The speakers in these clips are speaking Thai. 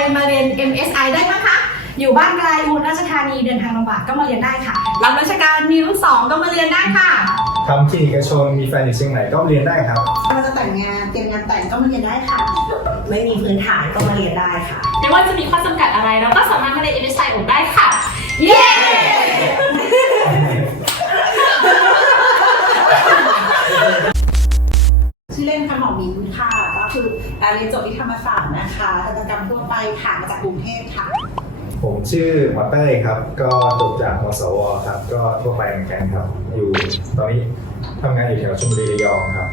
รมาเรียน MSI ได้บ้างคะ อยู่บ้านไกลอุบลราชธานีเดินทางลำบากก็มาเรียนได้ค่ะ รับราชการมีลูกสองก็มาเรียนได้ค่ะ ทำคลินิกเอกชนมีแฟนอยู่เชียงใหม่ก็เรียนได้ครับ เราจะแต่งงานเตรียมงานแต่งก็มาเรียนได้ค่ะ ไม่มีพื้นฐานก็มาเรียนได้ค่ะ ไม่ว่าจะมีข้อจำกัดอะไรเราก็สามารถมาเรียน MSI อกได้ค่ะ เย้ ชื่อเล่นค่ะหมอมินค่ะก็ คืออ่าเรียนจบที่ธรรมศาสตร์นะคะทันตกรรมทั่วไปค่ะมาจากกรุงเทพค่ะ ผมชื่อหมอเต้ยครับ ก็จบจากมสวครับ ก็ทั่วไปเหมือนกันครับ อยู่ตอนนี้ทำงานอยู่แถวชลบุรีระยองครับ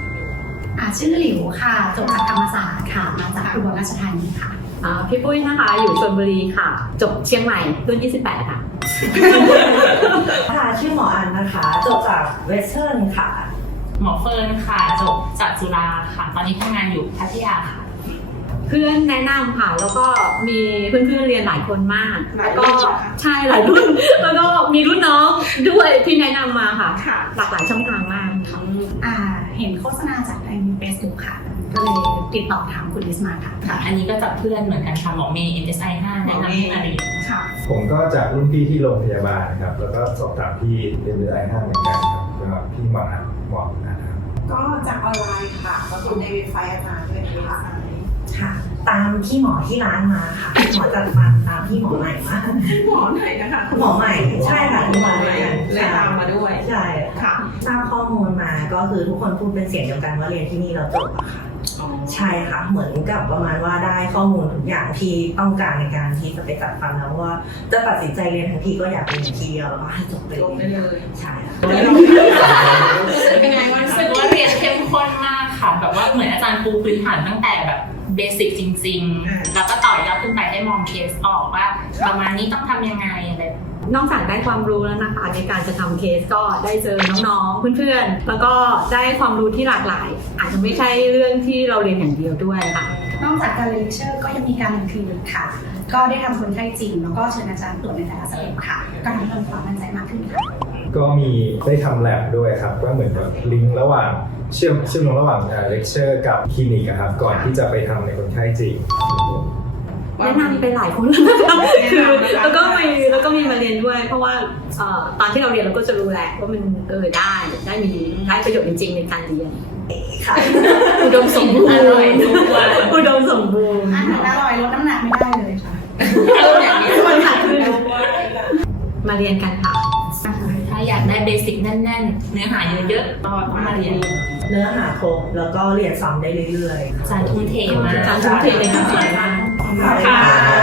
อ่าชื่อหลิวค่ะ จบจากธรรมศาสตร์ค่ะ มาจากอุบลราชธานีค่ะอ่าพี่ปุ้ยนะคะ อยู่ชลบุรีค่ะ จบเชียงใหม่รุ่น 28 ค่ะ ค่ะ ชื่อหมออันนะคะ จบจากเวสเทิร์นค่ะ หมอเฟิร์นค่ะจบจากจุฬาค่ะ ตอนนี้ทำงานอยู่พัทยาค่ะ เพื่อนแนะนำค่ะ แล้วก็มีเพื่อนๆเรียนหลายคนมาก หลายแล้วรุ่ก็นเหรอคะใช่หลายรุ่น แล้วก็มีรุ่นน้องด้วยที่แนะนำมาค่ะ ค่ะ หลากหลายช่องทางมากค่ะ อ่า เห็นโฆษณาจากในเฟซบุ๊กค่ะ ก็เลยติดต่อถามคุณลิสมาค่ะ ค่ะ อันนี้ก็จากเพื่อนเหมือนกันค่ะหมอเมย์ MSI 5แนะนำให้มาเรียน ค่ะ ผมก็จากรุ่นพี่ที่โรงพยาบาลครับ แล้วก็สอบถามที่เรียนวิทยาลัยห้างเหมือนกันครับามพี่หมอที่ร้านมาค่ะหมอจัดฟันตามพี่หมอใหม่มาหมอไหนนะคะหมอใหม่ใช่ค่ะหมอใหม่เลยตามมาด้วยใช่ค่ะทราบข้อมูลมาก็คือทุกคนพูดเป็นเสียงเดียวกันว่าเรียนที่นี่เราจบอะค่ะใช่ค่ะเหมือนกับประมาณว่าได้ข้อมูลทุกอย่างที่ต้องการในการที่จะไปจัดฟันแล้วว่าจะตัดสินใจเรียนทั้งทีก็อยากเรียนทีเดียวแล้วก็ให้จบไปลงได้เลยใช่ค่ะเป็นไงบ้างรู้คะสึกว่าเรียนเข้มข้นมากค่ะแบบว่าเหมือนอาจารย์ปูพื้นฐานตั้งแต่แบบ เบสิกจริง ๆ แล้วก็ต่อยอดขึ้นไปให้มองเคสออกว่าประมาณนี้ต้องทำยังไงอะไรแบบนี้นอกจากได้ความรู้แล้วนะคะในการจะทำเคสก็ได้เจอน้องๆเพื่อนๆ แล้วก็ได้ความรู้ที่หลากหลาย อาจจะไม่ใช่เรื่องที่เราเรียนอย่างเดียวด้วยค่ะ นอกจากการเรียนเลคเชอร์ก็ยังมีการเรียนคลินิกค่ะ ก็ได้ทำคนไข้จริง แล้วก็เชิญอาจารย์ตรวจในแต่ละสเต็ปค่ะ ก็ทำให้เรามีความมั่นใจมากขึ้นค่ะ ก็มีได้ทำแลบด้วยครับ ก็เหมือนกับลิงก์ระหว่างเชื่อมเชื่อมโยงระหว่างเลคเชอร์กับคลินิกอะครับ ก่อนที่จะไปทำในคนไข้จริง แนะนำไปหลายคนแล้วนะคะคือแล้วก็มีแล้วก็มีมาเรียนด้วย เพราะว่าเอ่อตอนที่เราเรียนเราก็จะรู้แหละว่ามันเออได้ได้มีได้ประโยชน์จริง ๆ ในการเรียนค่ะอุดมสมบูรณ์อร่อยทุกวันอุดมสมบูรณ์อาหารอร่อยลดน้ำหนักไม่ได้เลยค่ะอย่างนี้มันขาดขึ้นมาเรียนกันค่ะถ้า อยากได้เบสิกแน่นๆ เนื้อหาเยอะๆก็ต้องมาเรียนเนื้อหาครบแล้วก็เรียนซ้ำได้เรื่อยๆ อาจารทุ่มเทมากอาจารทุ่มเทเลยค่ะ